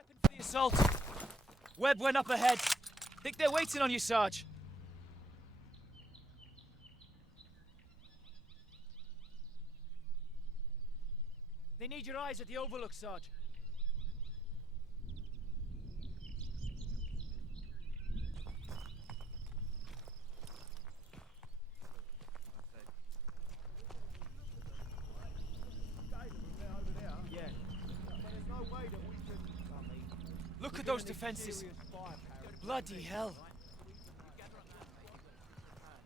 Prepping for the assault. Webb went up ahead. Think they're waiting on you, Sarge. They need your eyes at the overlook, Sarge. Look at those defenses. Bloody hell.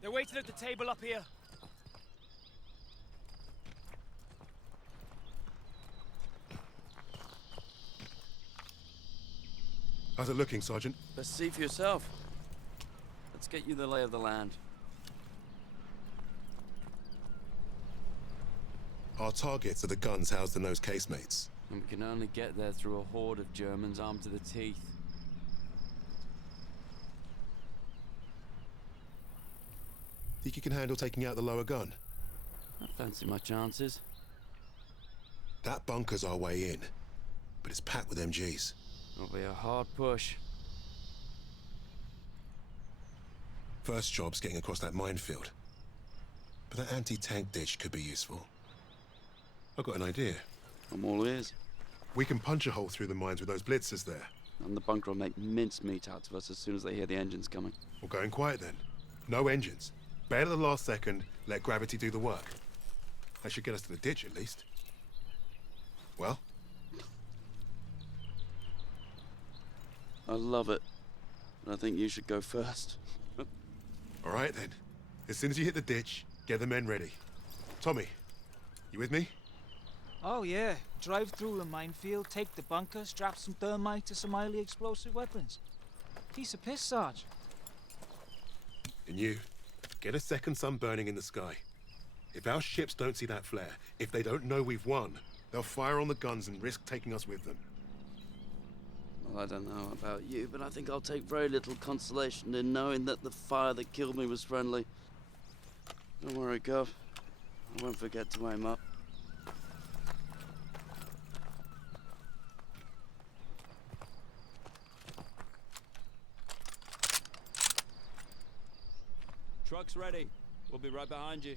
They're waiting at the table up here. How's it looking, Sergeant? Best see for yourself. Let's get you the lay of the land. Our targets are the guns housed in those casemates. And we can only get there through a horde of Germans armed to the teeth. Think you can handle taking out the lower gun? I fancy my chances. That bunker's our way in, but it's packed with MGs. It'll be a hard push. First job's getting across that minefield. But that anti-tank ditch could be useful. I've got an idea. I'm all ears. We can punch a hole through the mines with those blitzers there. And the bunker will make mincemeat out of us as soon as they hear the engines coming. We're going quiet then. No engines. Bail at the last second, let gravity do the work. That should get us to the ditch at least. Well? I love it. And I think you should go first. All right then. As soon as you hit the ditch, get the men ready. Tommy, you with me? Oh yeah. Drive through the minefield, take the bunker, strap some thermite to some highly explosive weapons. Piece of piss, Sarge. And you, get a second sun burning in the sky. If our ships don't see that flare, if they don't know we've won, they'll fire on the guns and risk taking us with them. Well, I don't know about you, but I think I'll take very little consolation in knowing that the fire that killed me was friendly. Don't worry, Gov. I won't forget to aim up. Truck's ready. We'll be right behind you.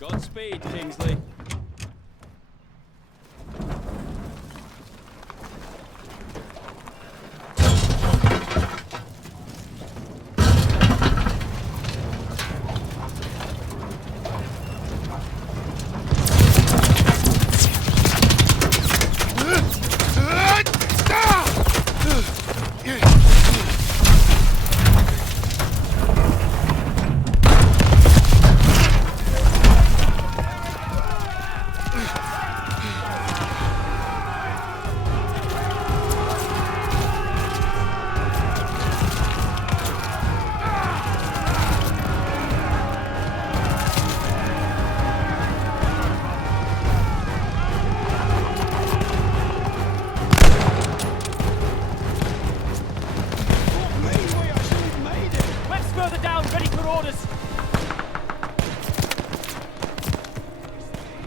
Godspeed, Kingsley.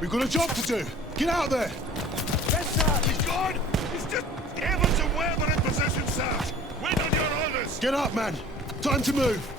We've got a job to do! Get out there! Yes, sir! He's gone! He's just... Evans and Webb are in position, sir! Wait on your orders! Get up, man! Time to move!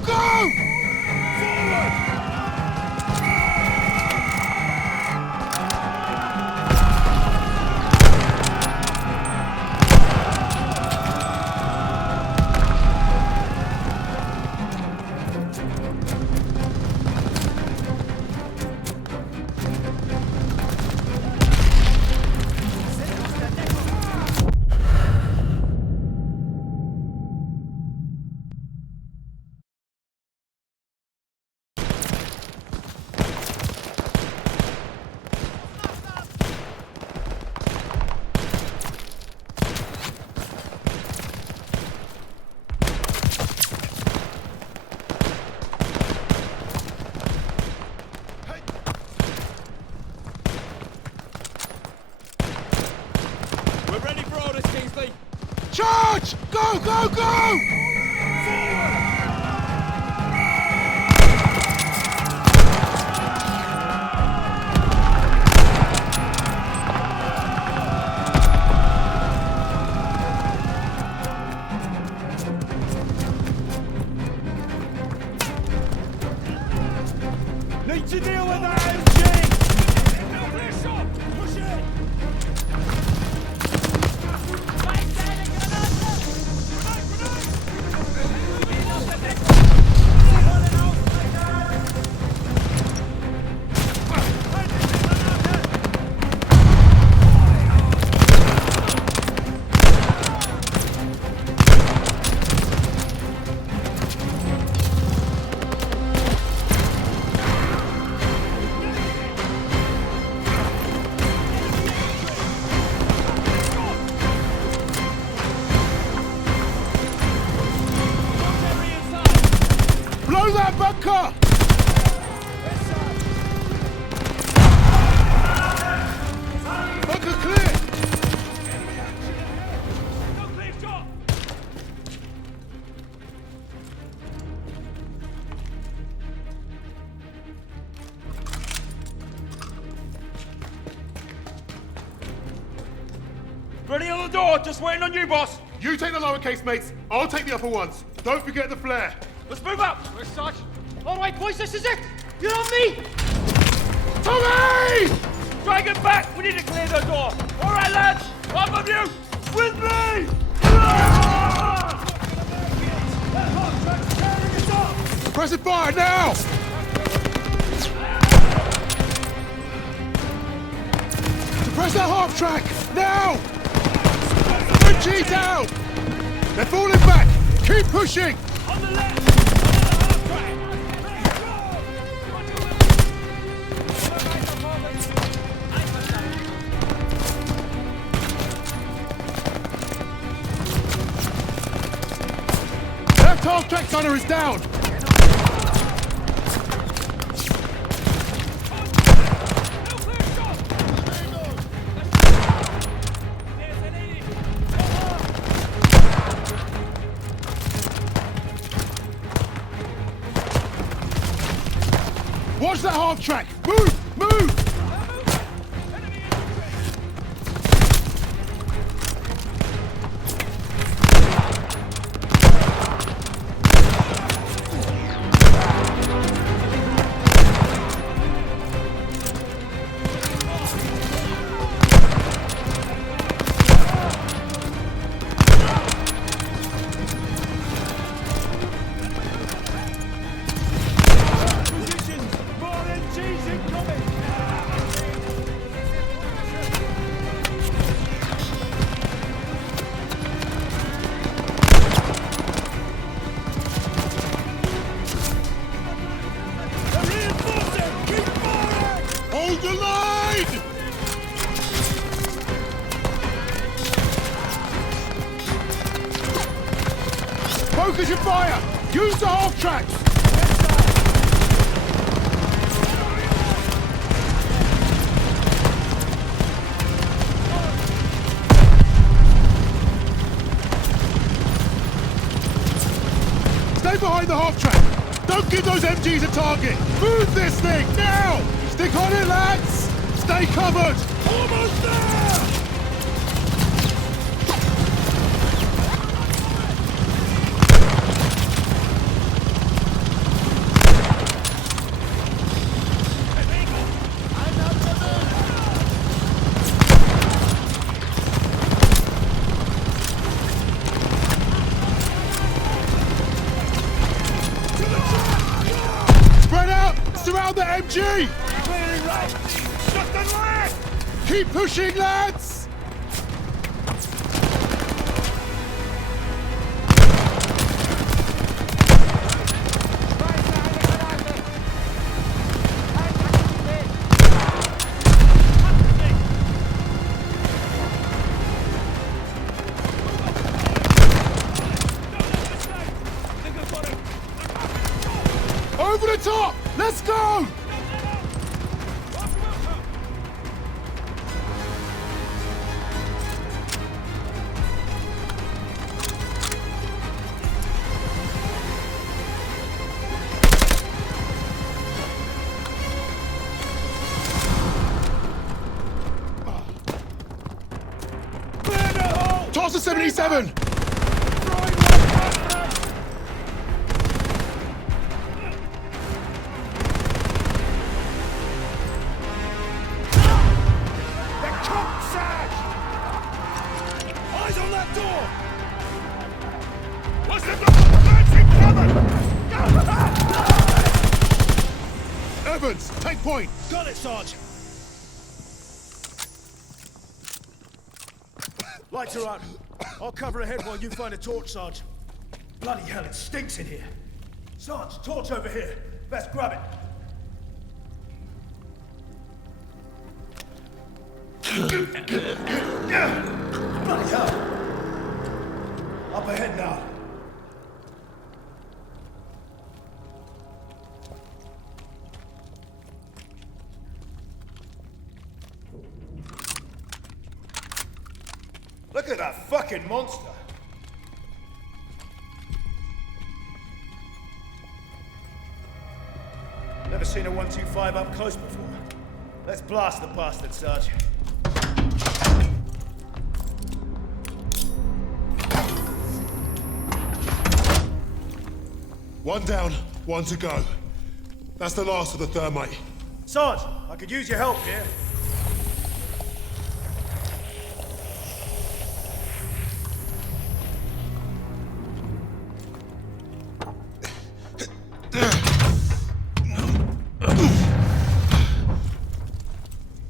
go, go! We're ready for orders, Kingsley. Charge! Go, go, go! Need to deal with that MG! Clear shot! Push it! Blow that bunker! Bunker clear! Clear shot! Ready on the door, just waiting on you, boss. You take the lowercase, mates. I'll take the upper ones. Don't forget the flare. Let's move up. Where's Sarge? All right, boys, this is it. You're on me. Tommy! Try and get back. We need to clear the door. All right, lads. One of you with me. Press it fire now! Suppress that half track! Now! MG down! They're falling back! Keep pushing! On the left. Left half track gunner is down! Watch that half track! Move! Move! Hold the line! Focus your fire! Use the half tracks! Stay behind the half track! Don't give those MGs a target! Move this thing, now! Stick on it, lads! Stay covered! Almost there! SMG! Clearly right! Just a left! Keep pushing, lads! Over the top! Let's go! Toss the 77! Eyes on that door! What's the door? Evans, take point! Got it, Sarge! Lights are out. I'll cover ahead while you find a torch, Sarge. Bloody hell, it stinks in here. Sarge, torch over here. Best grab it. Bloody hell. Up ahead now. Look at that fucking monster! Never seen a 125 up close before. Let's blast the bastard, Sarge. One down, one to go. That's the last of the thermite. Sarge, I could use your help here.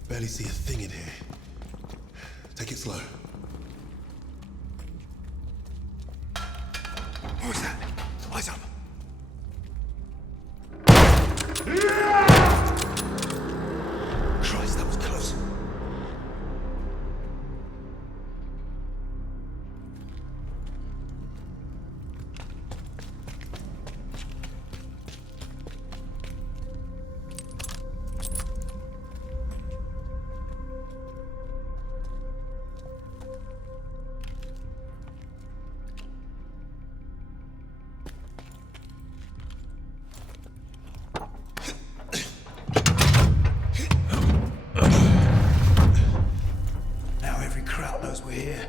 Barely see a thing in here. Take it slow. What was that? Eyes up. Christ, that was close. Now every crowd knows we're here.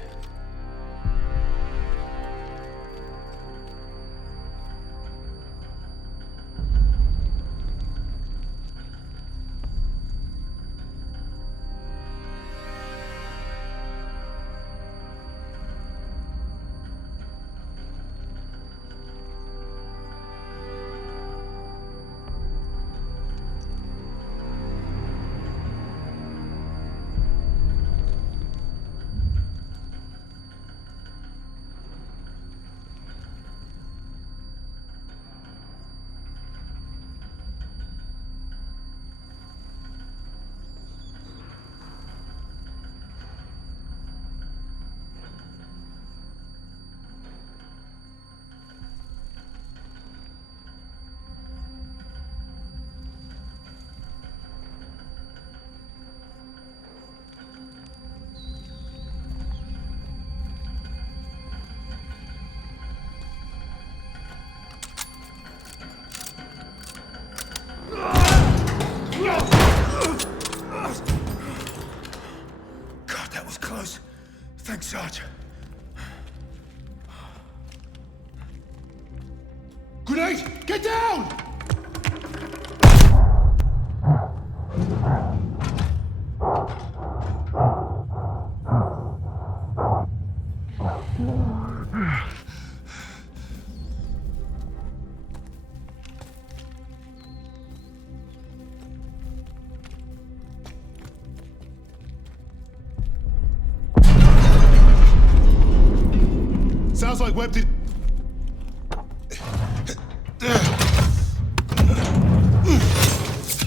God, that was close. Thanks, Sarge. Grenade! Get down! Sounds like Webb did...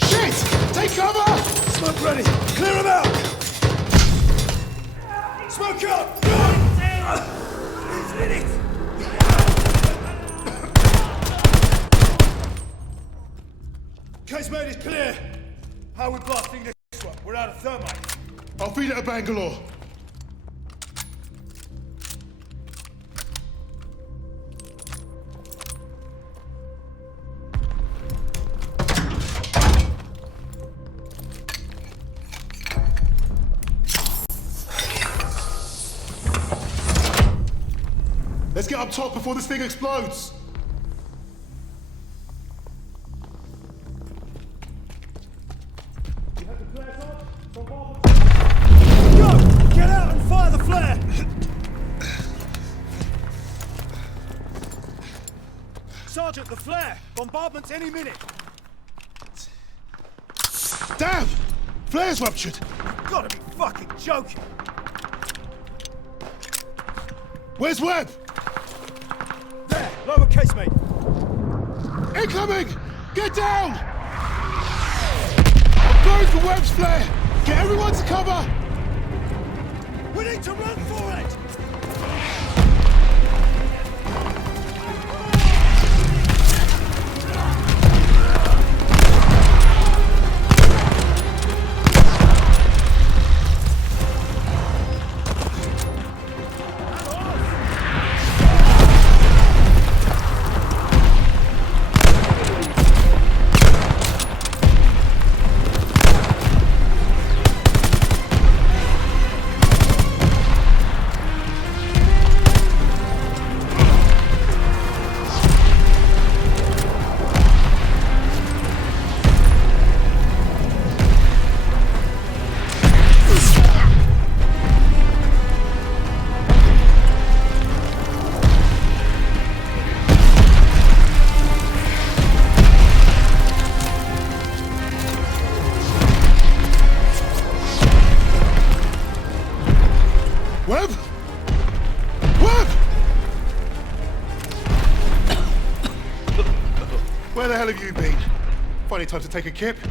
Shit! Take cover! Smoke ready! Clear him out! Smoke up! Hit it! Casemate is clear! How are we blasting this one? We're out of thermite. I'll feed it to Bangalore. Let's get up top before this thing explodes! Go! Get out and fire the flare! Sergeant, the flare! Bombardment's any minute! Damn! Flare's ruptured! You've gotta be fucking joking! Where's Webb? There! Lower casemate! Incoming! Get down! I'm going for Webb's flare! Get everyone to cover! We need to run for it! Webb? Webb! Where the hell have you been? Funny time to take a kip. I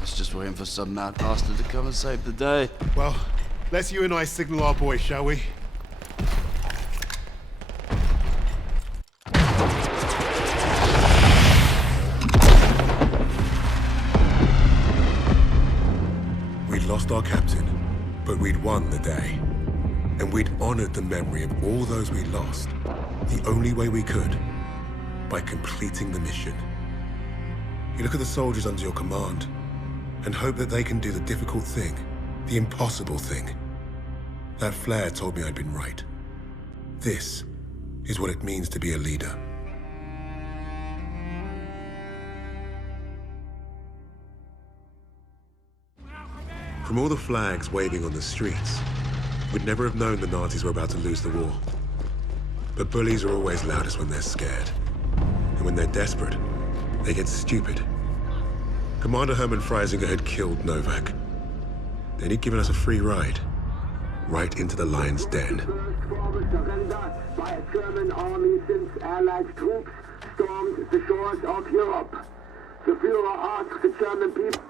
was just waiting for some mad bastard to come and save the day. Well, let's you and I signal our boys, shall we? We'd lost our captain, but we'd won the day. And we'd honored the memory of all those we lost, the only way we could, by completing the mission. You look at the soldiers under your command, and hope that they can do the difficult thing, the impossible thing. That flare told me I'd been right. This is what it means to be a leader. From all the flags waving on the streets, we'd never have known the Nazis were about to lose the war. But bullies are always loudest when they're scared. And when they're desperate, they get stupid. Commander Hermann Freisinger had killed Novak. Then he'd given us a free ride, right into the lion's den. First forward surrender by a German army since Allied troops stormed the shores of Europe. The Führer asked the German people...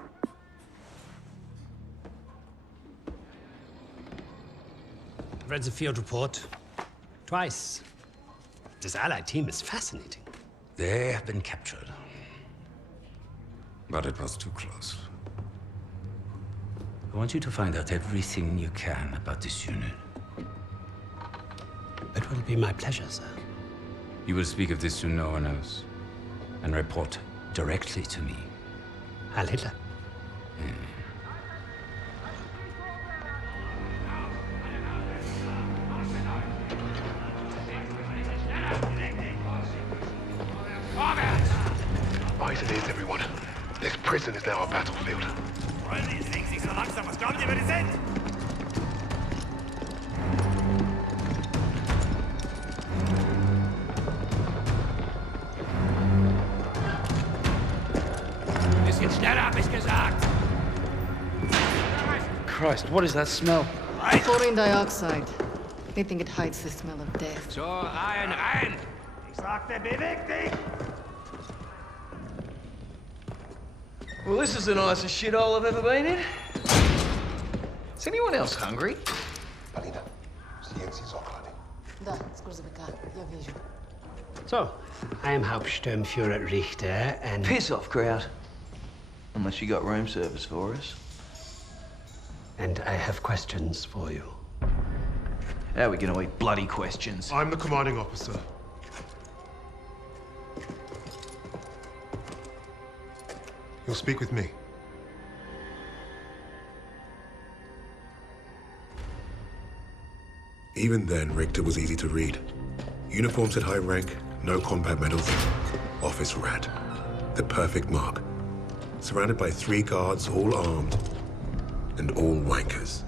Read the field report twice. This Allied team is fascinating. They have been captured. But it was too close. I want you to find out everything you can about this unit. It will be my pleasure, sir. You will speak of this to no one else, and report directly to me. Heil Hitler. Right it is, everyone. This prison is now our battlefield. Wollen die Dings nicht so langsam? Was glaubt ihr, wer die sind? Bisschen schneller, hab ich gesagt. Christ, what is that smell? Chlorine dioxide. They think it hides the smell of death. So, rein! Ich sagte, beweg dich! Well, this is the nicest shithole I've ever been in. Is anyone else hungry? Palina, silenzi Soklani. Da, scusa cá, я вижу. So, I am Hauptsturmführer Richter, and... Piss off, crowd. Unless you got room service for us. And I have questions for you. How are we gonna eat bloody questions? I'm the commanding officer. You'll speak with me. Even then, Richter was easy to read. Uniforms at high rank, no combat medals. Office rat. The perfect mark. Surrounded by 3 guards, all armed, and all wankers.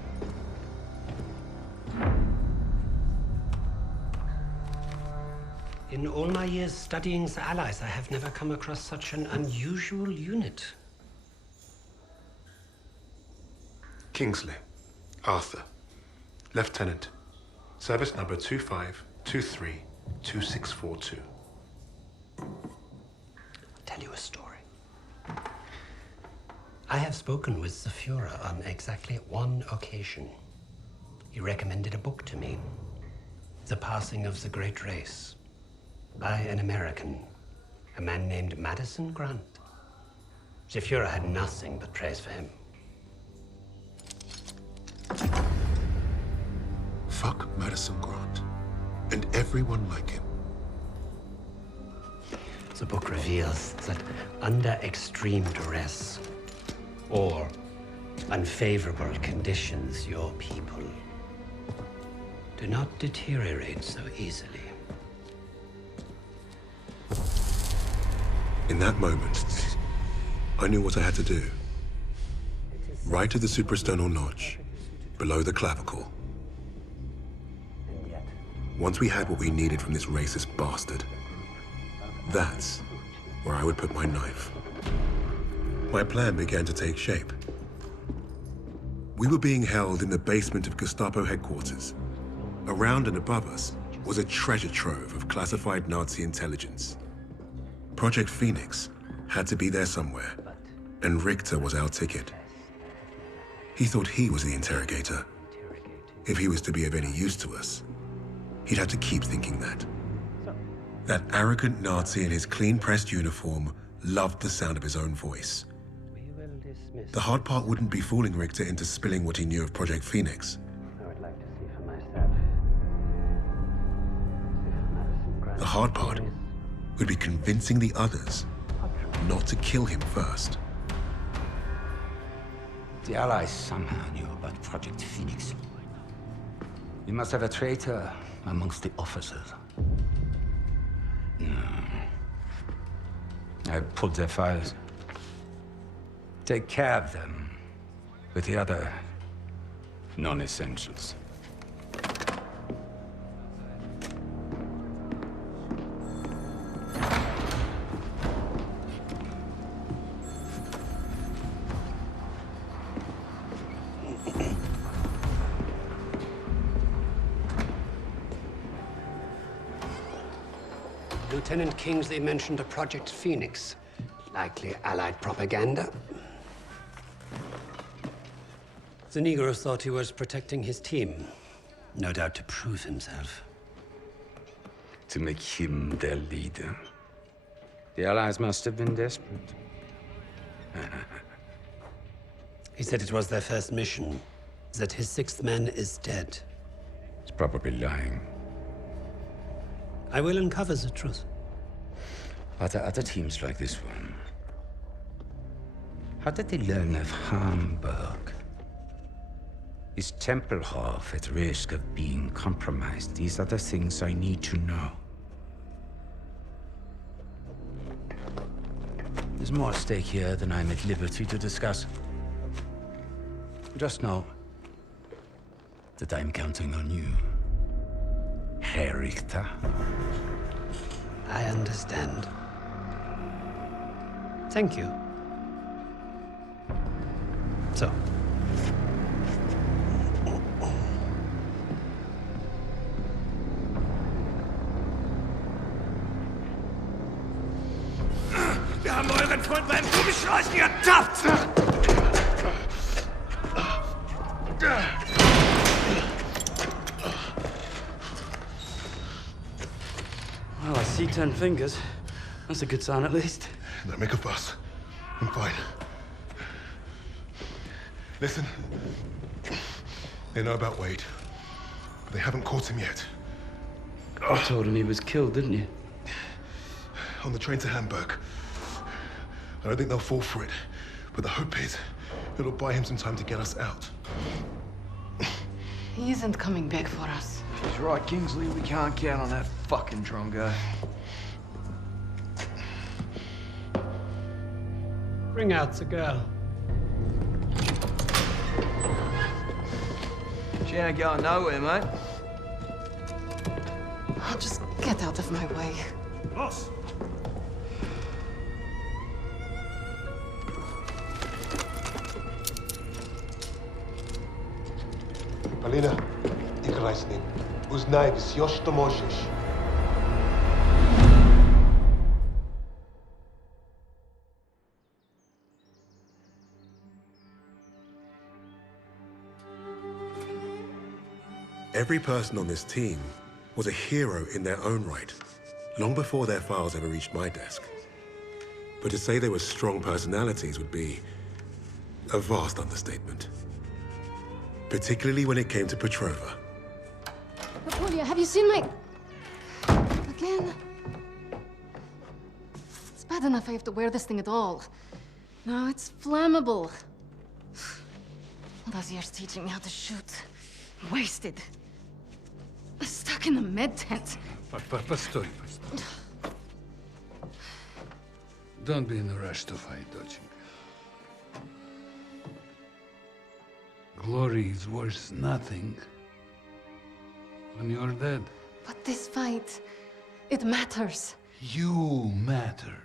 In all my years studying the Allies, I have never come across such an unusual unit. Kingsley. Arthur. Lieutenant. Service number 25232642. I'll tell you a story. I have spoken with the Führer on exactly 1 occasion. He recommended a book to me. The Passing of the Great Race. By an American, a man named Madison Grant. The Führer had nothing but praise for him. Fuck Madison Grant. And everyone like him. The book reveals that under extreme duress or unfavorable conditions, your people do not deteriorate so easily. In that moment, I knew what I had to do. Right to the suprasternal notch, below the clavicle. Once we had what we needed from this racist bastard, that's where I would put my knife. My plan began to take shape. We were being held in the basement of Gestapo headquarters. Around and above us was a treasure trove of classified Nazi intelligence. Project Phoenix had to be there somewhere, and Richter was our ticket. He thought he was the interrogator. If he was to be of any use to us, he'd have to keep thinking that. That arrogant Nazi in his clean-pressed uniform loved the sound of his own voice. The hard part wouldn't be fooling Richter into spilling what he knew of Project Phoenix. I would like to see for myself. The hard part would be convincing the others not to kill him first. The Allies somehow knew about Project Phoenix. You must have a traitor amongst the officers. No. I pulled their files. Take care of them with the other non-essentials. Lieutenant Kingsley mentioned a Project Phoenix. Likely Allied propaganda. The Negro thought he was protecting his team. No doubt to prove himself. To make him their leader. The Allies must have been desperate. He said it was their first mission. That his 6th man is dead. He's probably lying. I will uncover the truth. Are there other teams like this one? How did they learn of Hamburg? Is Tempelhof at risk of being compromised? These are the things I need to know. There's more at stake here than I'm at liberty to discuss. Just know that I'm counting on you, Herr Richter. I understand. Thank you. So. 10 fingers. That's a good sign, at least. Don't make a fuss. I'm fine. Listen. They know about Wade, but they haven't caught him yet. You told him he was killed, didn't you? On the train to Hamburg. I don't think they'll fall for it, but the hope is it'll buy him some time to get us out. He isn't coming back for us. She's right, Kingsley. We can't count on that fucking Drongo. Bring out the girl. She ain't going nowhere, mate. Oh, just get out of my way. Boss! Polina, играй с ним. Узнай все, что можешь. Every person on this team was a hero in their own right, long before their files ever reached my desk. But to say they were strong personalities would be a vast understatement. Particularly when it came to Petrova. Apulia, have you seen my... Again? It's bad enough I have to wear this thing at all. Now it's flammable. All those years teaching me how to shoot. Wasted. Stuck in a med tent. Постой. Don't be in a rush to fight, доченька. Glory is worth nothing when you're dead. But this fight, it matters. You matter.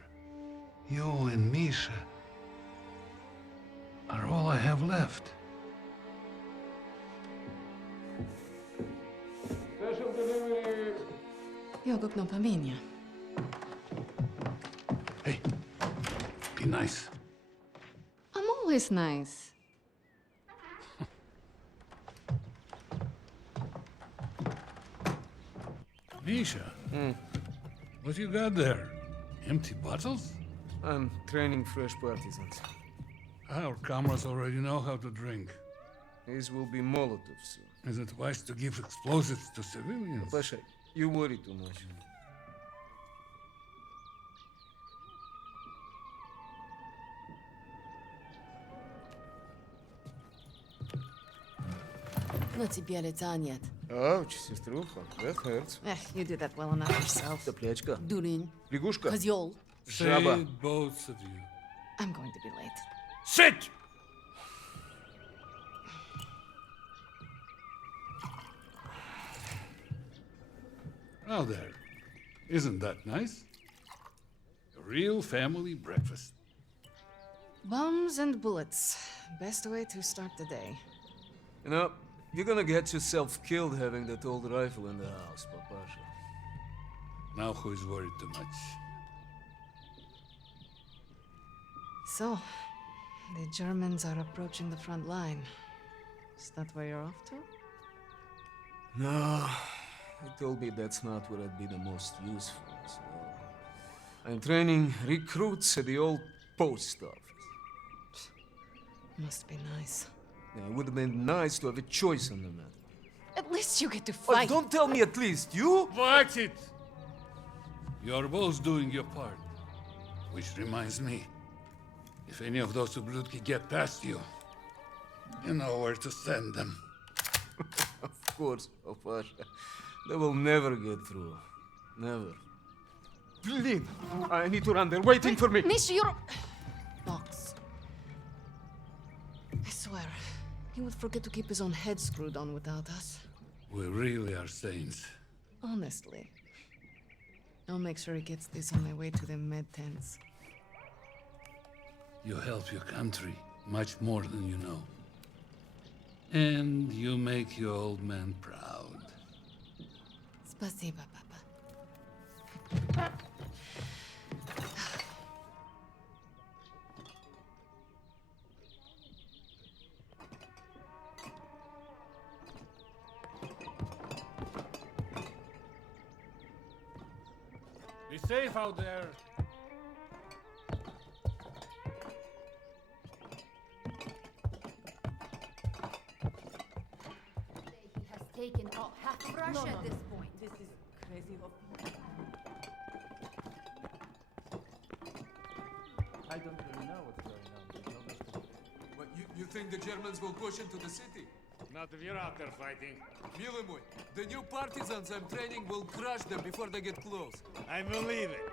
You and Misha are all I have left. Jogok no pamięcia. Hey, be nice. I'm always nice. Misha, what you got there? Empty bottles? I'm training fresh partisans. Our comrades already know how to drink. These will be Molotovs soon. Is it wise to give explosives to civilians? Pasha, you worry too much. На тебе лица нет. Ouch, сеструха, that hurts. You do that well enough yourself. Топлячка. Дурень. Лягушка. Козёл. Жаба. Say it, both of you. I'm going to be late. Sit! Now there. Isn't that nice? A real family breakfast. Bombs and bullets. Best way to start the day. You know, you're gonna get yourself killed having that old rifle in the house, Papasha. Now who is worried too much? So, the Germans are approaching the front line. Is that where you're off to? No, he told me that's not where I'd be the most useful, so... I'm training recruits at the old post office. Must be nice. Yeah, it would have been nice to have a choice on the matter. At least you get to Oh, fight. don't tell me at least, you? Watch it! You're both doing your part. Which reminds me, if any of those ублюдки get past you, you know where to send them. Of course, Papasha. They will never get through. Never. Blin! I need to run. They're waiting for me. Misha, you're... Box. I swear, he would forget to keep his own head screwed on without us. We really are saints. Honestly. I'll make sure he gets this on my way to the med tents. You help your country much more than you know. And you make your old man proud. Спасибо, Papa. Listen, safe out there. He has taken all half of Russia at this point. This is crazy. I don't really know what's going on. There's no best to... What, you think the Germans will push into the city? Not if you're out there fighting. Mile mój, the new partisans I'm training will crush them before they get close. I believe it.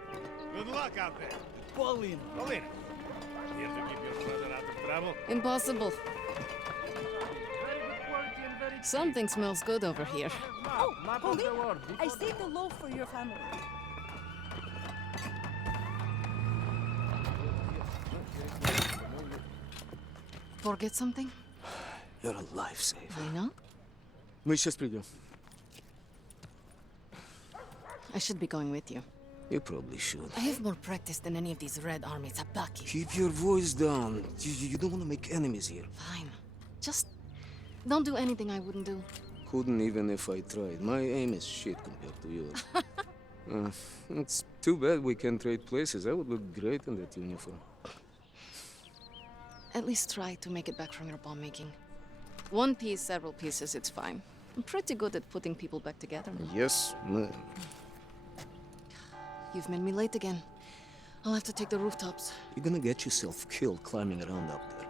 Good luck out there. Pauline. Paulina. Here to keep your brother out of trouble? Impossible. Something smells good over here. Oh, Pauline, I saved a loaf for your family. Forget something? You're a lifesaver. I know. Мы сейчас придем. I should be going with you. You probably should. I have more practice than any of these red armies Abaki. Keep your voice down. You don't want to make enemies here. Fine. Just don't do anything I wouldn't do. Couldn't even if I tried. My aim is shit compared to yours. It's too bad we can't trade places. I would look great in that uniform. At least try to make it back from your bomb making. One piece, several pieces, it's fine. I'm pretty good at putting people back together. Yes, ma'am. You've made me late again. I'll have to take the rooftops. You're gonna get yourself killed climbing around up there.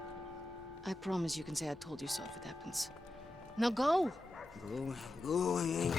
I promise you can say I told you so if it happens. Now go! Going.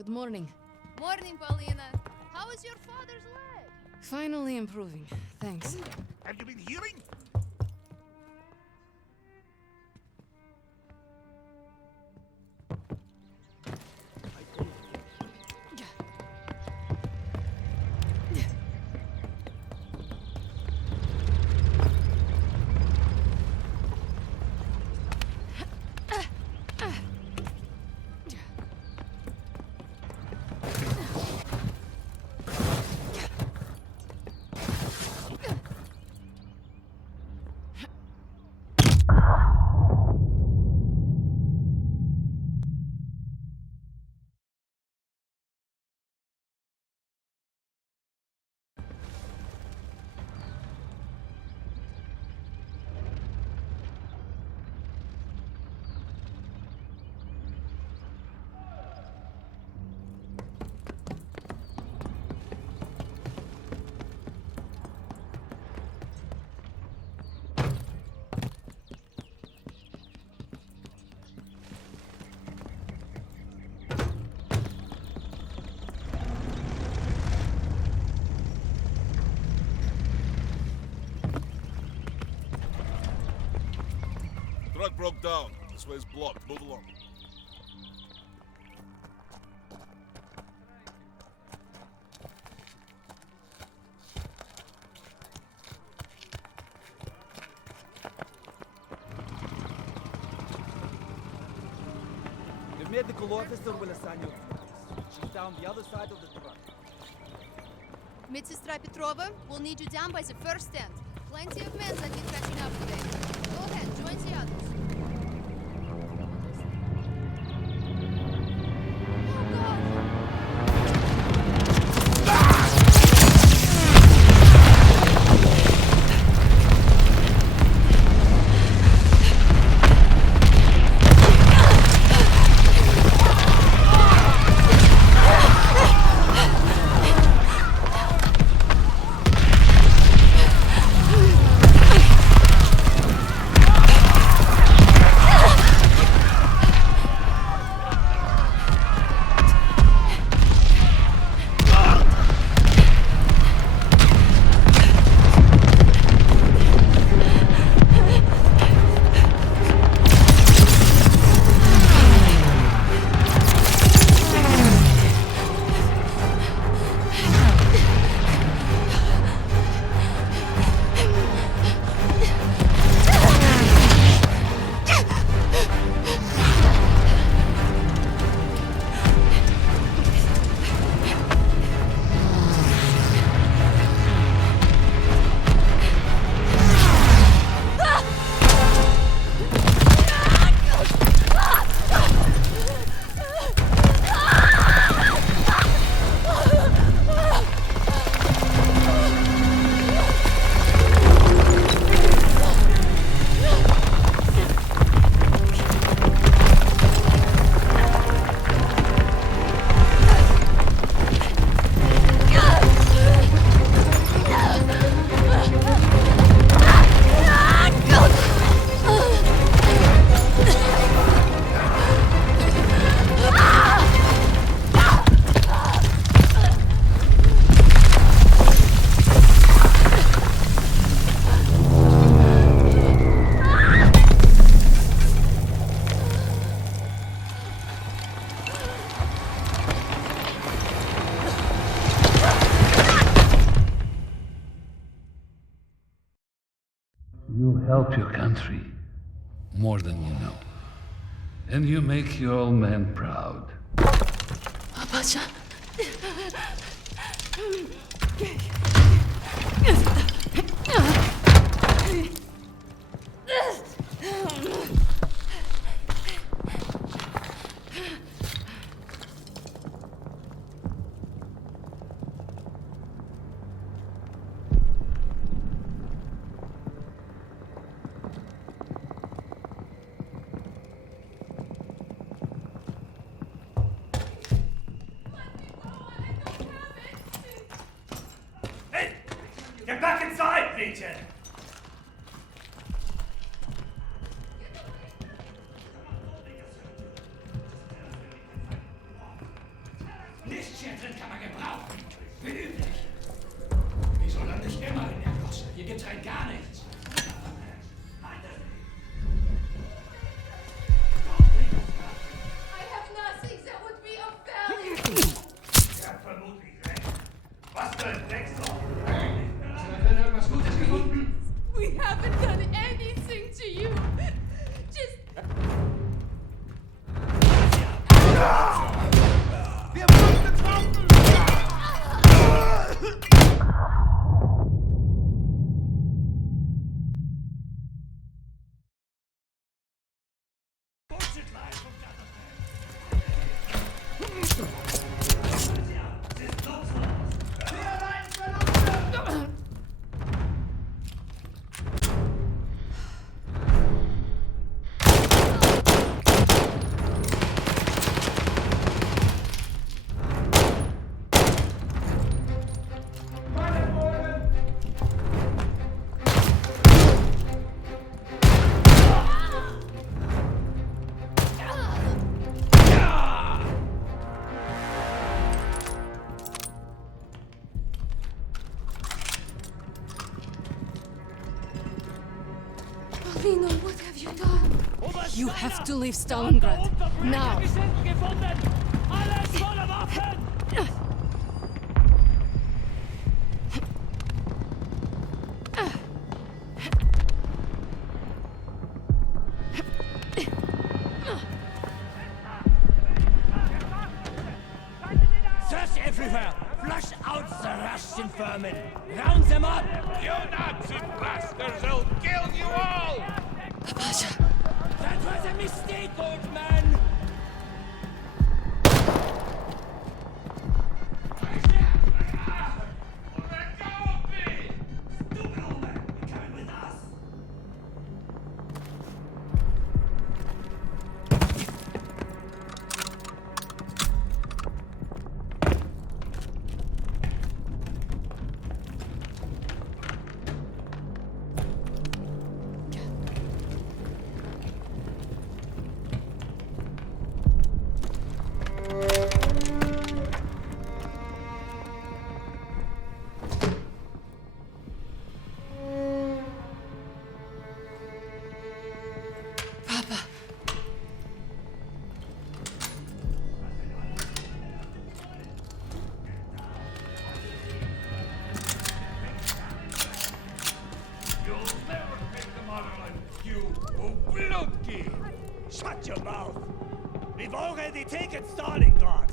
Good morning. Morning, Paulina. How is your father's leg? Finally improving. Thanks. Have you been hearing? Truck broke down. This way's blocked. Move along. The medical officer will assign you. She's down the other side of the truck. Medсестра Petrova, we'll need you down by the first stand. Plenty of men that need catching up today. Go ahead, join the others. You help your country more than you know. And you make your old man proud. Pasha. Get back inside, Legion! Hier drin kann man gebrauchen. Wie üblich. Wieso lande ich immer in der Gosse? Hier gibt's rein gar nichts. I have nothing that would be of value. Er hat vermutlich recht. Was für ein Drecksau. Haben wir irgendwas Gutes gefunden? We haven't done anything to you. Just... Wir wurden getroffen! Paulino, what have you done? You have to leave Stalingrad. Now! Alles voller Waffen! Search everywhere! Flush out the Russian vermin! Round them up! You Nazi bastards! They'll kill you all! Papasha! That was a mistake, old man! Shut your mouth! We've already taken Stalingrad!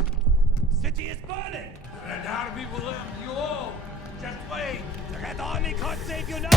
City is burning! The Red Army will end you all! Just wait! The Red Army can't save you now!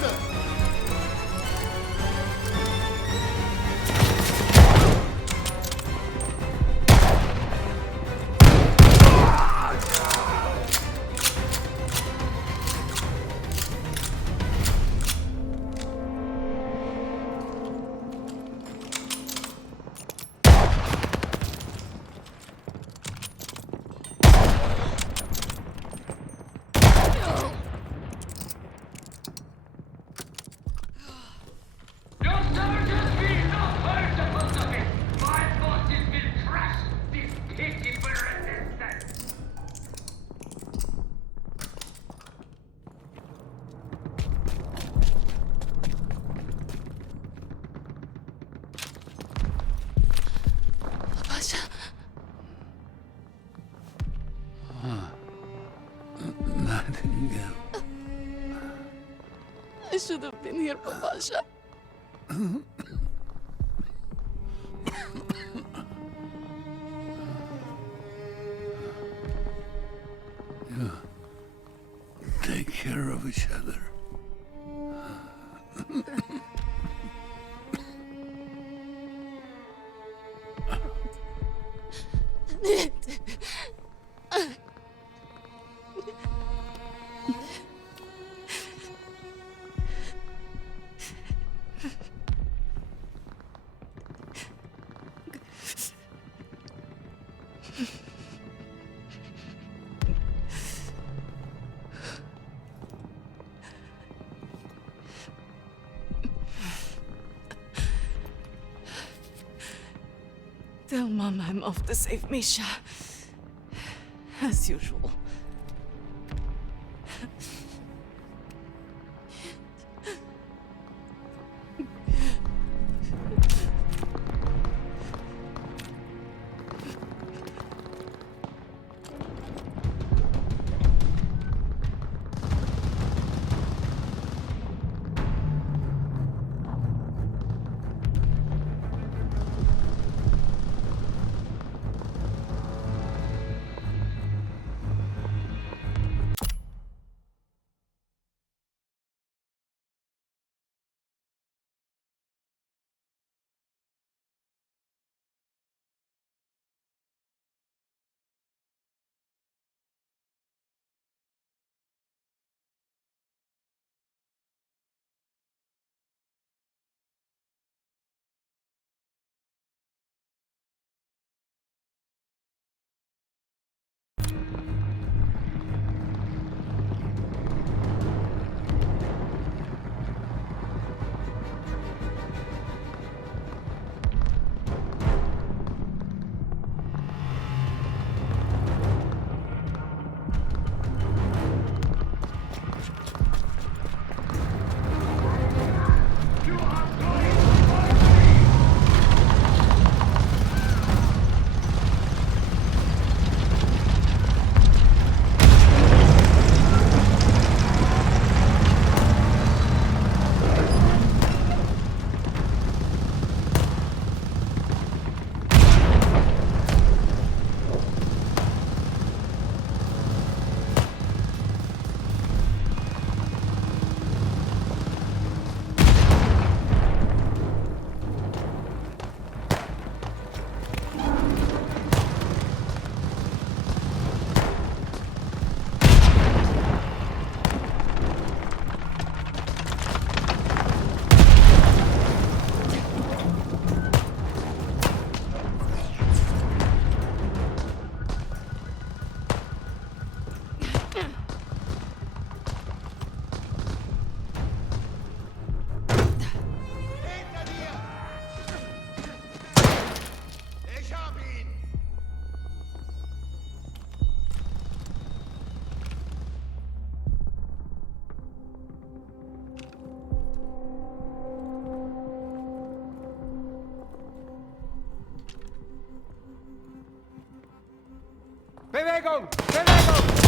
faster! Nightingale. I should have been here, Papasha. You take care of each other. Tell Mom I'm off to save Misha. As usual. Bewegung! Bewegung!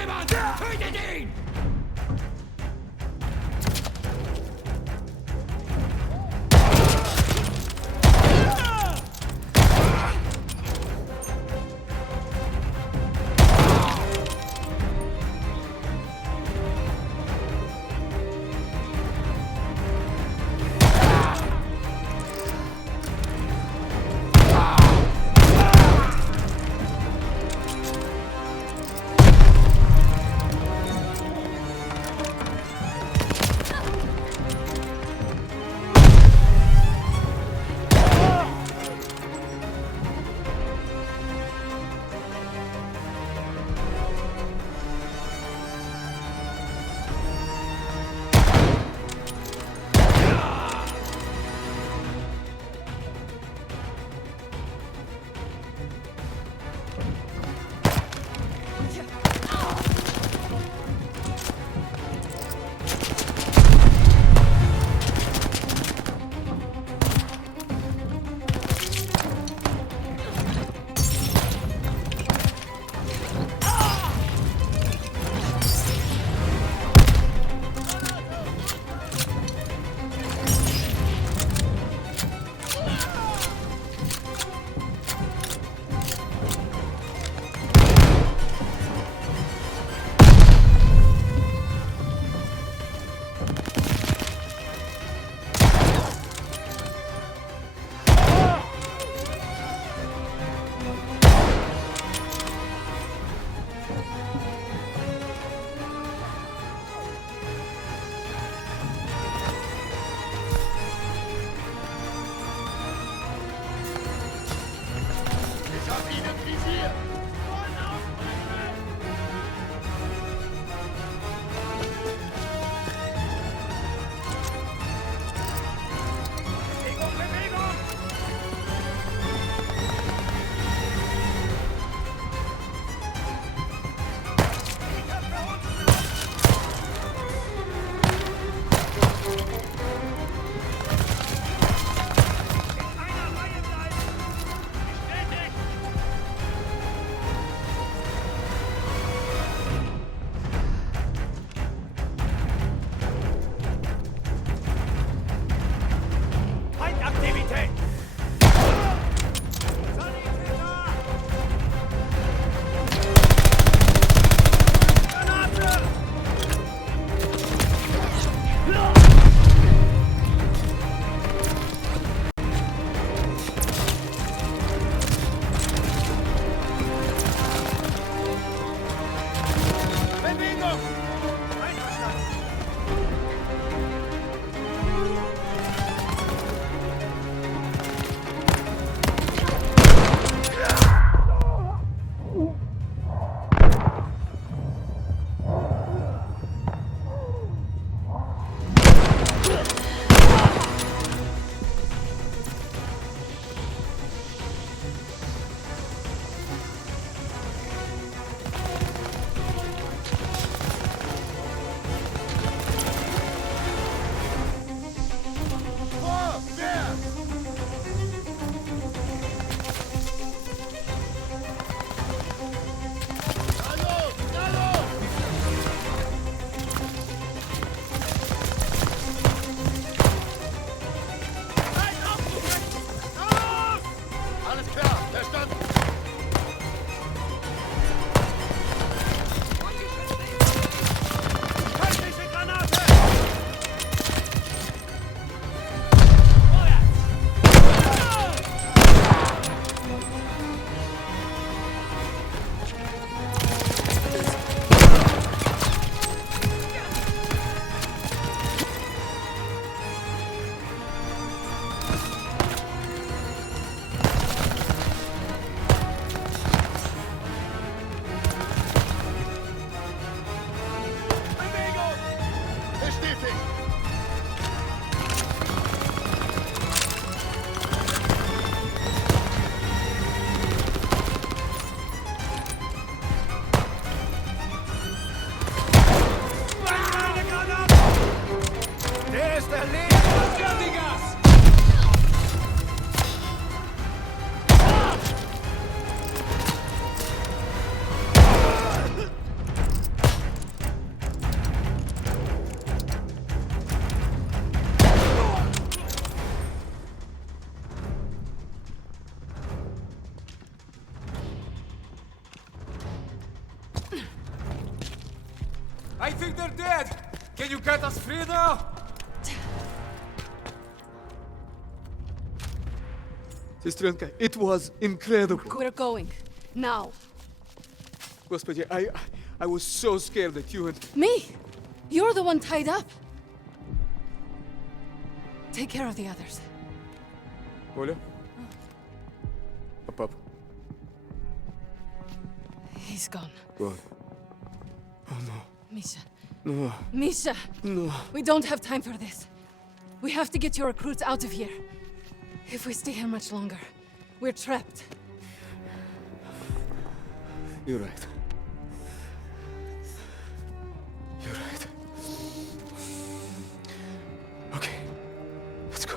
Jemand! Tötet ihn! I think they're dead! Can you get us free now? Сестренка, it was incredible. We're going. Now. Господи, I was so scared that you and... Me? You're the one tied up. Take care of the others. Оля? А пап? He's gone. Gone. Oh no. Misha. No. Misha! No. We don't have time for this. We have to get your recruits out of here. If we stay here much longer, we're trapped. You're right. You're right. Okay. Let's go.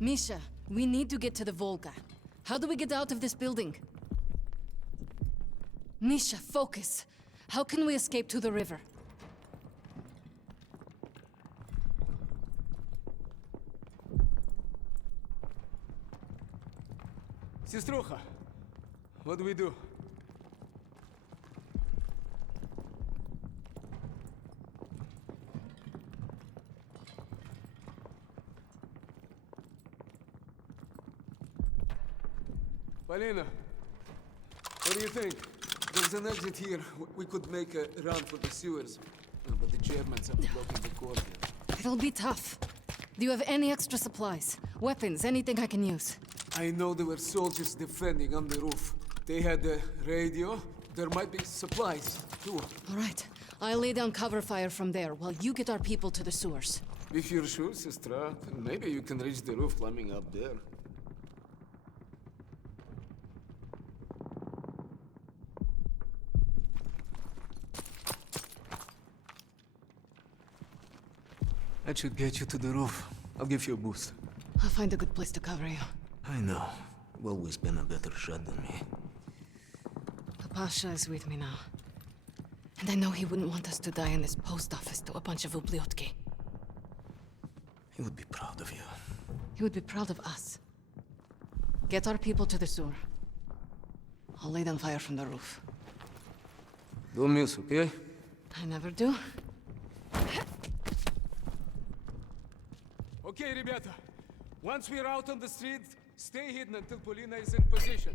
Misha, we need to get to the Volga. How do we get out of this building? Misha, focus. How can we escape to the river? Сеструха, what do we do? Полина, what do you think? There's an exit here. We could make a run for the sewers. But the Germans are blocking the corridor. It'll be tough. Do you have any extra supplies? Weapons, anything I can use? I know there were soldiers defending on the roof. They had a radio. There might be supplies, too. All right. I'll lay down cover fire from there while you get our people to the sewers. If you're sure, Sestra, maybe you can reach the roof climbing up there. That should get you to the roof. I'll give you a boost. I'll find a good place to cover you. I know. You've always been a better shot than me. The Pasha is with me now. And I know he wouldn't want us to die in this post office to a bunch of ubliotki. He would be proud of you. He would be proud of us. Get our people to the sewer. I'll lay down fire from the roof. Don't miss, okay? I never do. Okay, ребята. Once we're out on the street, stay hidden until Polina is in position.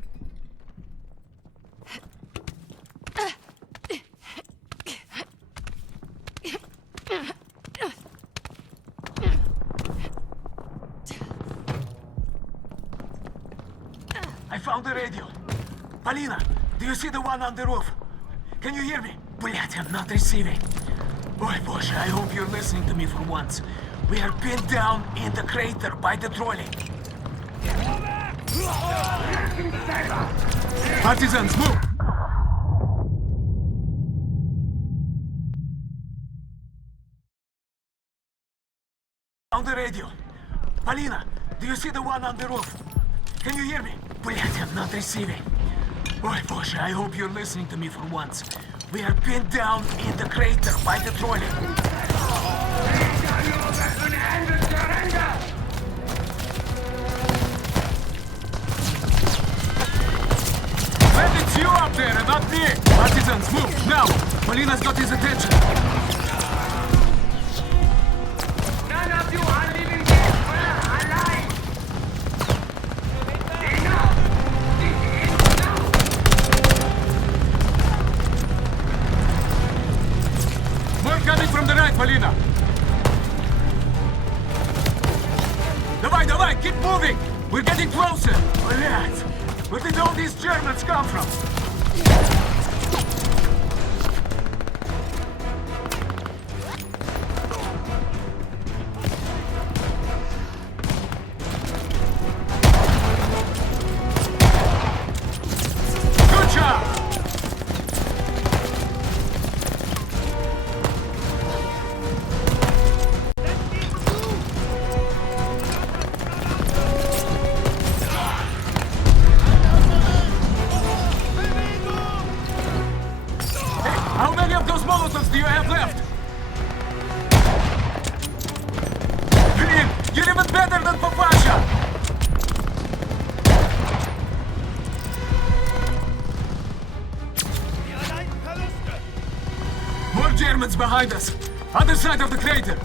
I found the radio. Polina, do you see the one on the roof? Can you hear me? Блять, I'm not receiving. Ой, боже, I hope you're listening to me for once. We are pinned down in the crater by the trolley. Partisans, move! On the radio. Polina, do you see the one on the roof? Can you hear me? Блять, I'm not receiving. Ой, боже, I hope you're listening to me for once. We are pinned down in the crater by the trolley. It's you up there and not me! Partisans, move, now! Polina's got his attention. None of you are leaving this square alive! Enough! This is now! More coming from the right, Polina! Давай, давай, keep moving! We're getting closer! Блядь! Where did all these Germans come from? Good job! Germans behind us! Other side of the crater!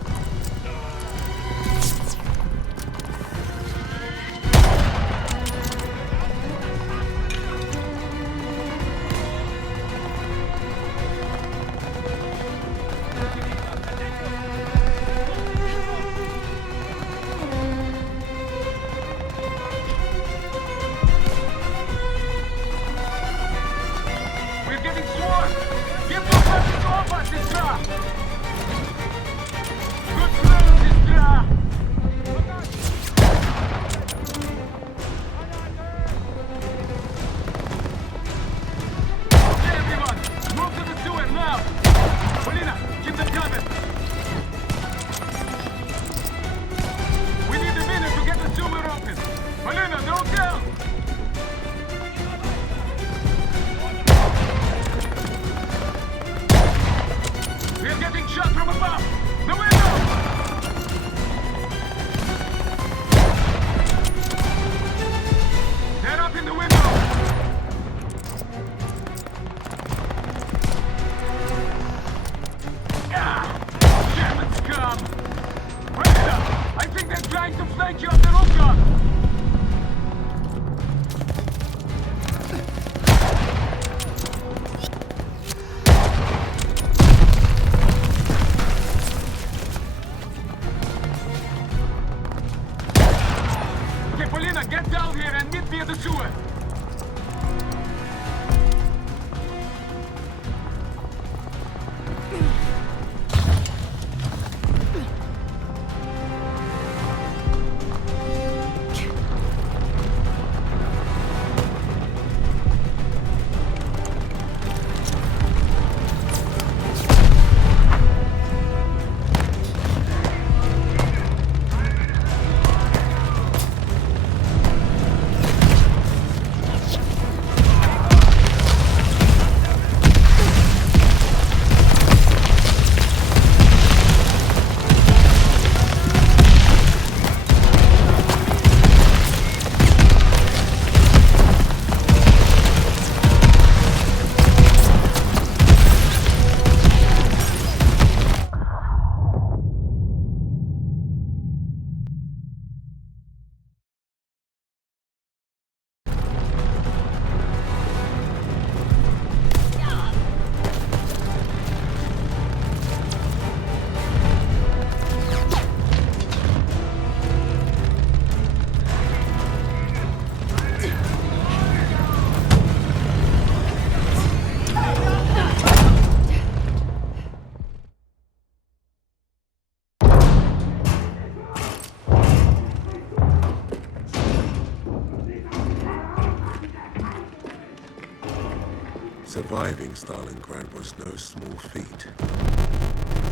Surviving Stalingrad was no small feat.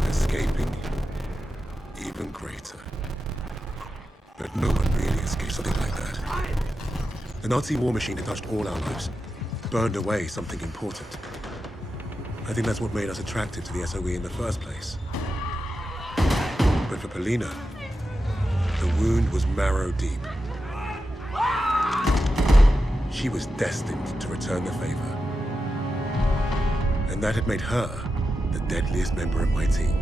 Escaping, even greater. But no one really escaped something like that. The Nazi war machine had touched all our lives, burned away something important. I think that's what made us attracted to the SOE in the first place. But for Polina, the wound was marrow deep. She was destined to return the favor. And that had made her the deadliest member of my team.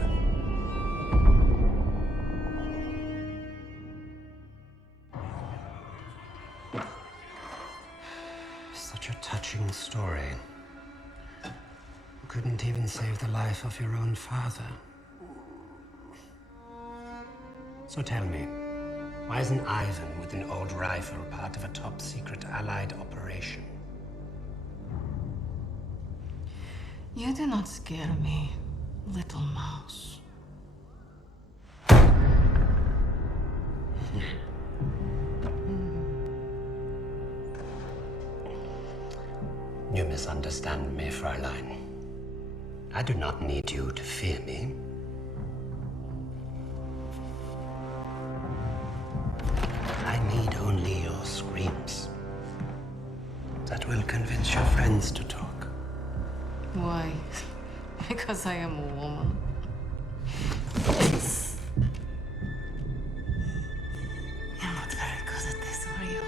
Such a touching story. You couldn't even save the life of your own father. So tell me, why isn't Ivan with an old rifle part of a top-secret Allied operation? You do not scare me, little mouse. You misunderstand me, Fräulein. I do not need you to fear me. I need only your screams. That will convince your friends to talk. Why? Because I am a woman. You're not very good at this, are you?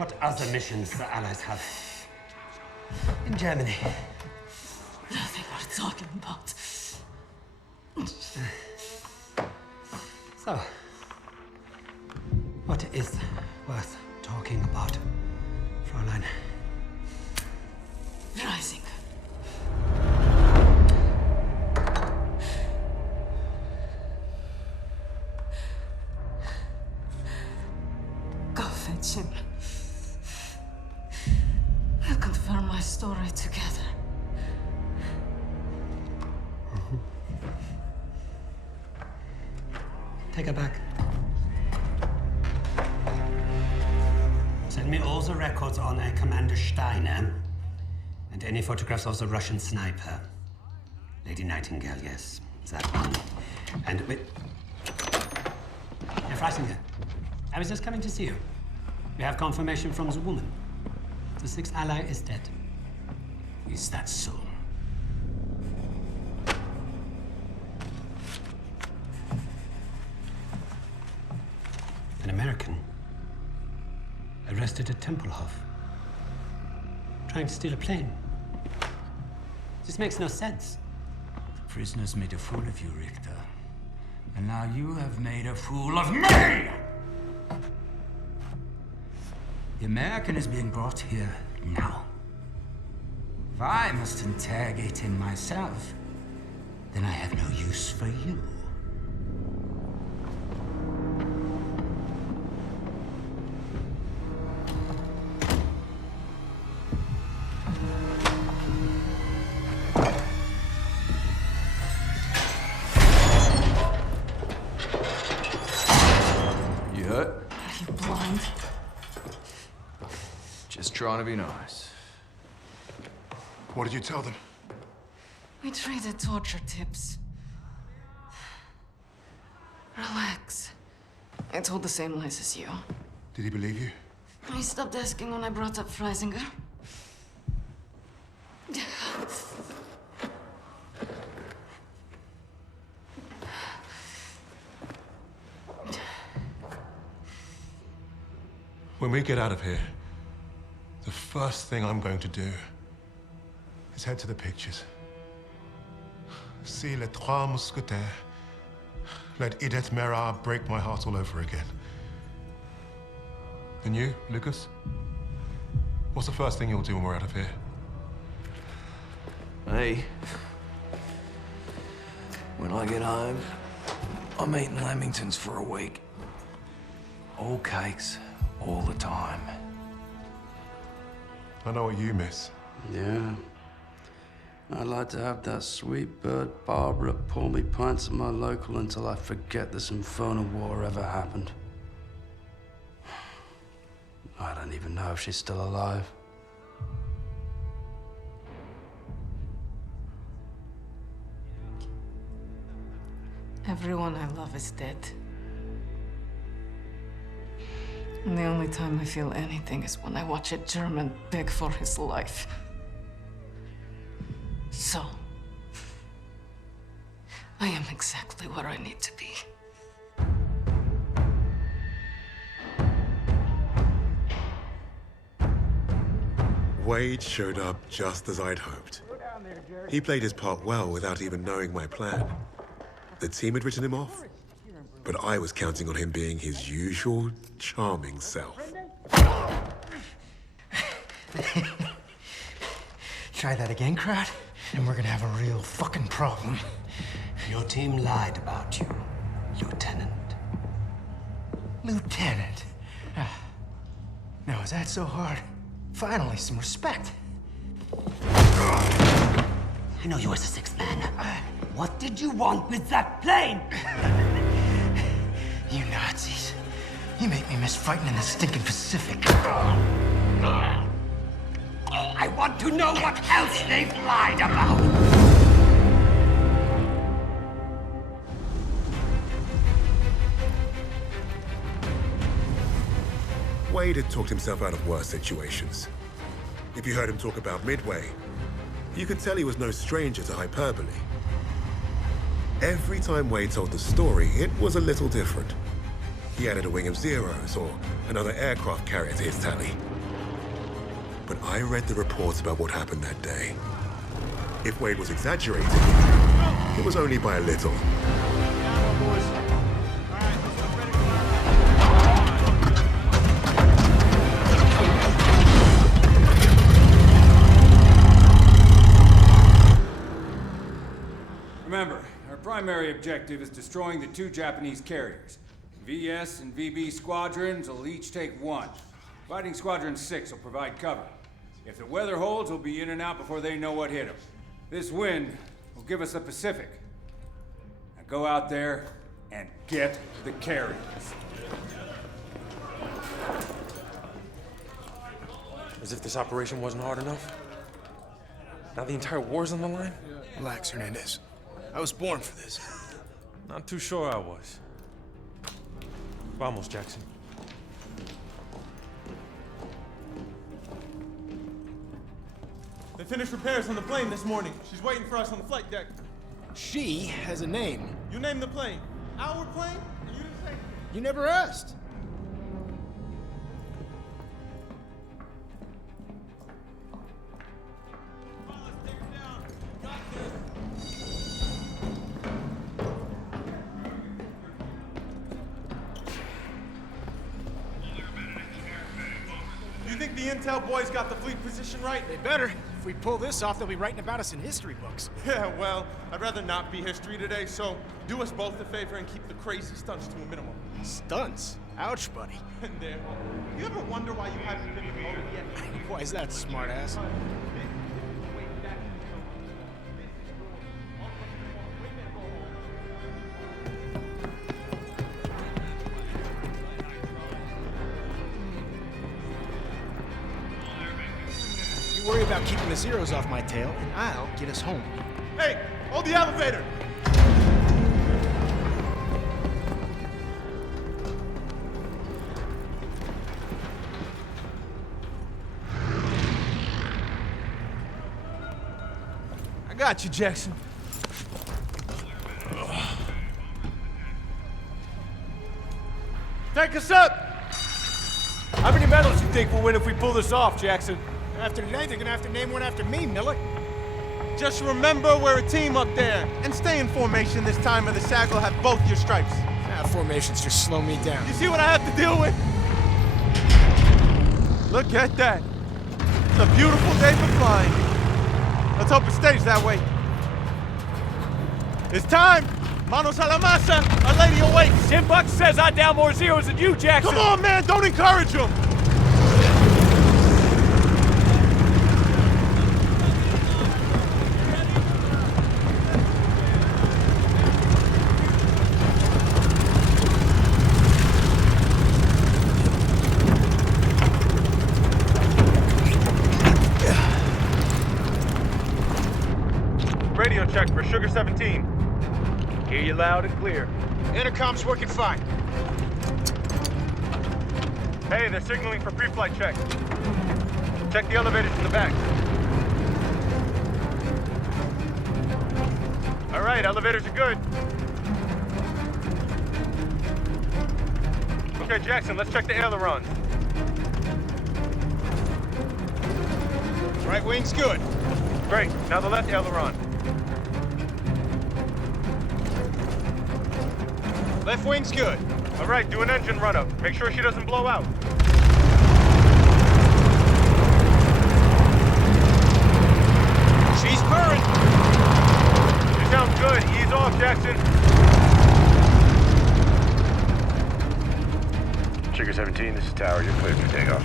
What other missions the Allies have? In Germany. Nothing worth talking about. So, what is worth talking about, Fräulein? Rising. Go fetch him. We'll confirm my story together. Take her back. Send me all the records on a Commander Steiner. And any photographs of the Russian sniper. Lady Nightingale, yes. That one. And with... Herr Freisinger, I was just coming to see you. We have confirmation from the woman. The sixth ally is dead. Is that so? An American arrested at Tempelhof, trying to steal a plane. This makes no sense. The prisoners made a fool of you, Richter. And now you have made a fool of me! The American is being brought here now. If I must interrogate him myself, then I have no use for you. You hurt? Are you blind? Just trying to be nice. What did you tell them? We traded torture tips. Relax. I told the same lies as you. Did he believe you? He stopped asking when I brought up Freisinger. When we get out of here, the first thing I'm going to do is head to the pictures. See Les Trois Mousquetaires. Let Edith Merard break my heart all over again. And you, Lucas? What's the first thing you'll do when we're out of here? Hey. When I get home, I'm eating lamingtons for a week. All cakes, all the time. I know what you miss. Yeah. I'd like to have that sweet bird Barbara pour me pints at my local until I forget this infernal war ever happened. I don't even know if she's still alive. Everyone I love is dead. And the only time I feel anything is when I watch a German beg for his life. So, I am exactly where I need to be. Wade showed up just as I'd hoped. He played his part well without even knowing my plan. The team had written him off, but I was counting on him being his usual charming self. Try that again, crowd, and we're gonna have a real fucking problem. Your team lied about you, Lieutenant. Lieutenant? Now, is that so hard? Finally, some respect. I know you were the sixth man. What did you want with that plane? You Nazis. You make me miss fighting in the stinking Pacific. I want to know what else they've lied about. Wade had talked himself out of worse situations. If you heard him talk about Midway, you could tell he was no stranger to hyperbole. Every time Wade told the story, it was a little different. He added a wing of zeros or another aircraft carrier to his tally. but I read the reports about what happened that day. If Wade was exaggerating, it was only by a little. Remember, our primary objective is destroying the 2 Japanese carriers. VS and VB squadrons will each take 1. Fighting Squadron 6 will provide cover. If the weather holds, we'll be in and out before they know what hit them. This wind will give us the Pacific. Now go out there and get the carriers. As if this operation wasn't hard enough. Now the entire war's on the line? Relax, Hernandez. I was born for this. Not too sure I was. Vamos, Jackson. They finished repairs on the plane this morning. She's waiting for us on the flight deck. She has a name. You named the plane. Our plane? And you didn't say anything. You never asked. You think the intel boys got the fleet position right? They better. If we pull this off, they'll be writing about us in history books. Yeah, well, I'd rather not be history today, so do us both a favor and keep the crazy stunts to a minimum. Stunts? Ouch, buddy. And there. You ever wonder why you haven't been promoted yet? Why is that, smartass? You worry about keeping the zeros off my tail, and I'll get us home. Hey, hold the elevator! I got you, Jackson. Take us up! How many medals you think we'll win if we pull this off, Jackson? After today, they're gonna have to name one after me, Miller. Just remember we're a team up there. And stay in formation this time or the SAG will have both your stripes. Formations just slow me down. You see what I have to deal with? Look at that. It's a beautiful day for flying. Let's hope it stays that way. It's time! Manos a la masa! Our lady awaits! 10 bucks says I down more zeros than you, Jackson! Come on, man! Don't encourage him! Radio check for Sugar 17. Hear you loud and clear. Intercom's working fine. Hey, they're signaling for pre-flight check. Check the elevators in the back. All right, elevators are good. Okay, Jackson, let's check the ailerons. Right wing's good. Great, now the left aileron. Left wing's good. All right, do an engine run-up. Make sure she doesn't blow out. She's purring. She sounds good. Ease off, Jackson. Sugar 17, this is Tower. You're cleared for takeoff.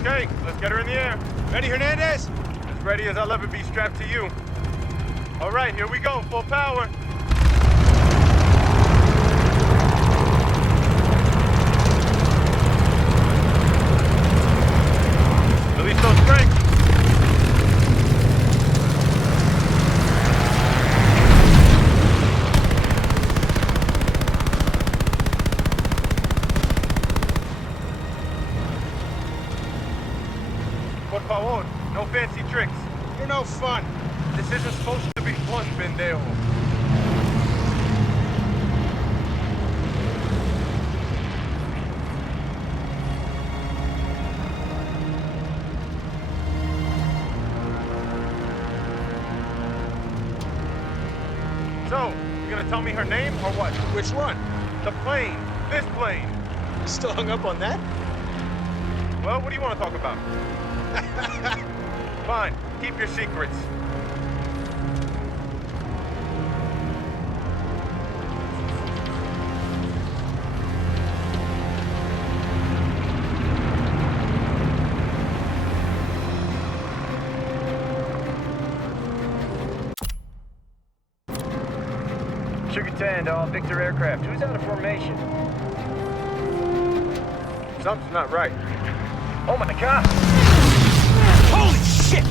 Okay, let's get her in the air. Ready, Hernandez? As ready as I'll ever be strapped to you. All right, here we go. Full power. Release those cranks. Por favor, no fancy tricks. You're no fun. This isn't supposed to be fun, pendejo. So, you gonna tell me her name or what? Which one? The plane. This plane. Still hung up on that? Well, what do you want to talk about? Fine. Keep your secrets. Sugar 10 to all Victor aircraft. Who's out of formation? Something's not right. Oh my god! Holy shit!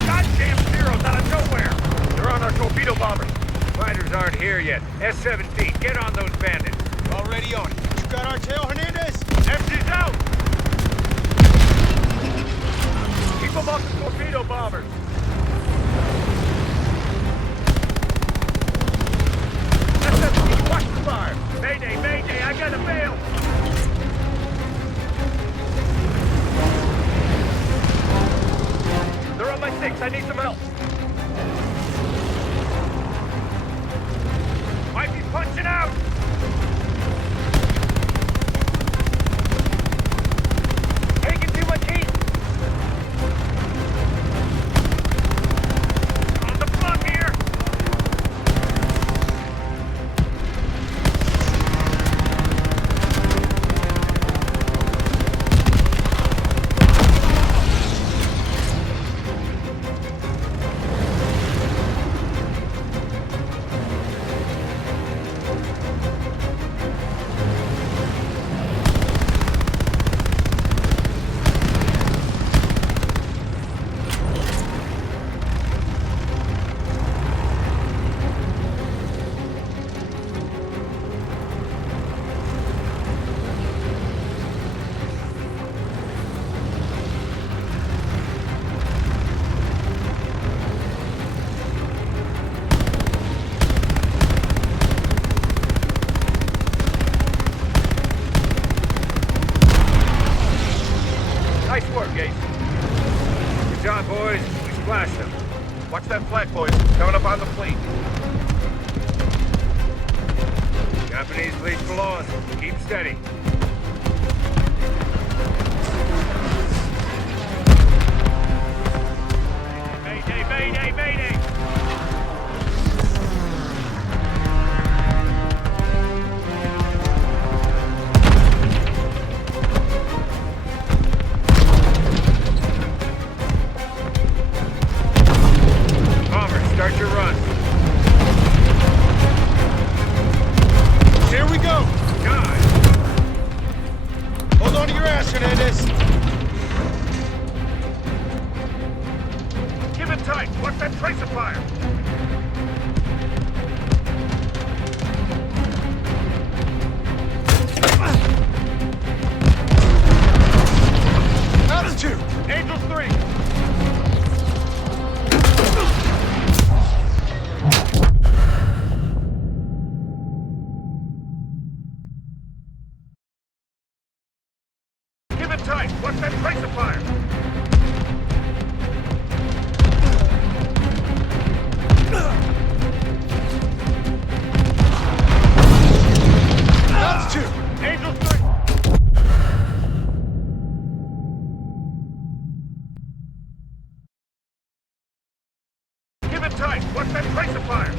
Goddamn Zeros out of nowhere! They're on our torpedo bombers. Fighters aren't here yet. S-17, get on those bandits. Already on it. You got our tail, Hernandez? MG's out! Keep them off the torpedo bombers. S-17, watch the fire. Mayday, mayday, I gotta bail. They're on my six, I need some help. Might be punching out! Taking too much heat! On the block here! Nice work, Ace. Good job, boys. We splashed them. Watch that flag, boys. Coming up on the fleet. Japanese lead below us. Keep steady. Mayday, mayday, mayday! Bomber, start your run. Here we go! God! Hold on to your ass, Hernandez! Give it tight! Watch that tracer fire! Altitude! Angel 3! Give it tight! Watch that tracer fire! Altitude! Angel 3! Give it tight! Watch that tracer fire!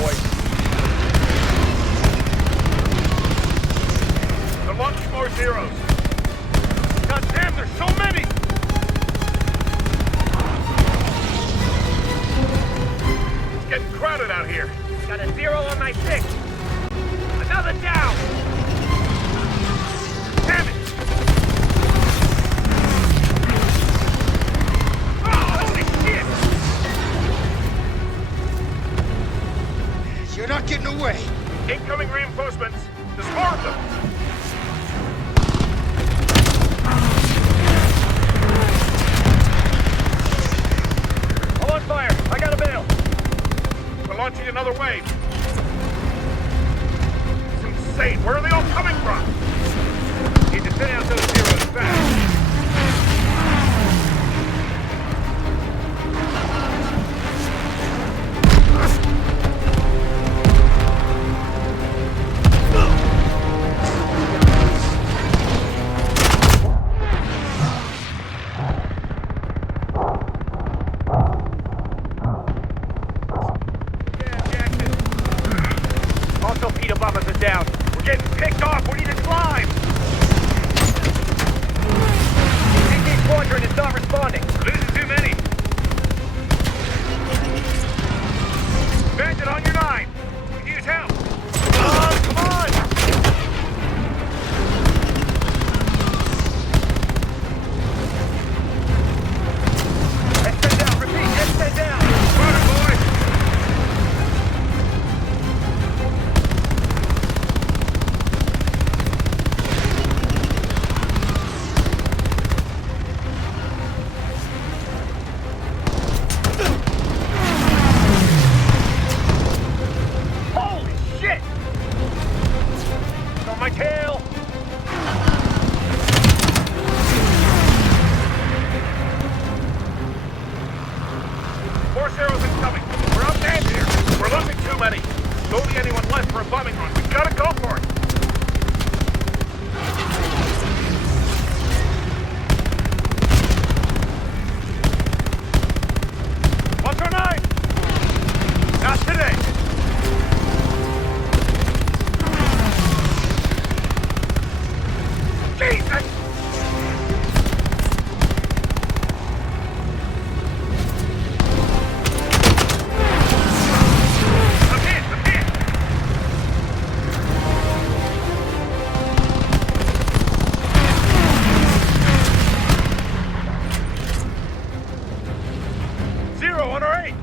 boys. They're launching more zeros. God damn, there's so many! It's getting crowded out here. Got a 0 on my 6. Another down! Damn it! Oh, holy shit! You're not getting away. Incoming reinforcements. There's more of them. I'm on fire. I got a bail. We're launching another wave. It's insane. Where are they all coming from? Need to thin out those zeros fast. Down. We're getting picked off. We need to climb. DT squadron is not responding. Losing too many. Bandit on your 9. We need help. Come on! Extend down. Repeat. Extend down. Run it, boys. My tail! More zeros incoming. We're outmanned here. We're losing too many. There's only anyone left for a bombing run. We've got to go for it. What's our 9? Not today. Jesus! I'm hit! Zero on our 8!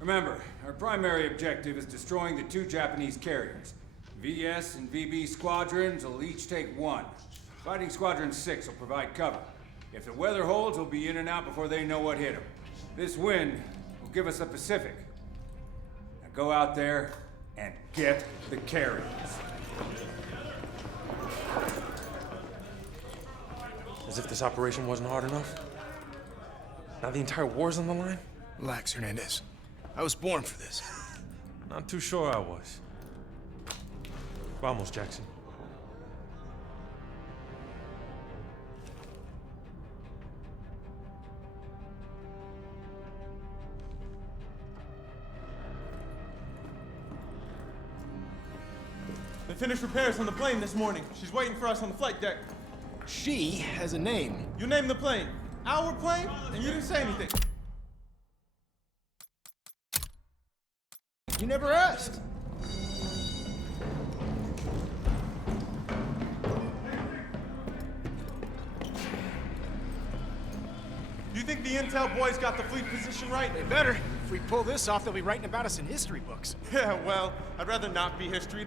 Remember, our primary objective is destroying the 2 Japanese carriers. VS and VB squadrons will each take 1. Fighting Squadron 6 will provide cover. If the weather holds, we'll be in and out before they know what hit them. This wind will give us the Pacific. Now go out there and get the carriers. As if this operation wasn't hard enough. Now the entire war's on the line? Relax, Hernandez. I was born for this. Not too sure I was. Vamos, Jackson. They finished repairs on the plane this morning. She's waiting for us on the flight deck. She has a name. You named the plane. Our plane? And you didn't say anything. You never asked. Do you think the intel boys got the fleet position right? They better. If we pull this off, they'll be writing about us in history books. Yeah, well, I'd rather not be history.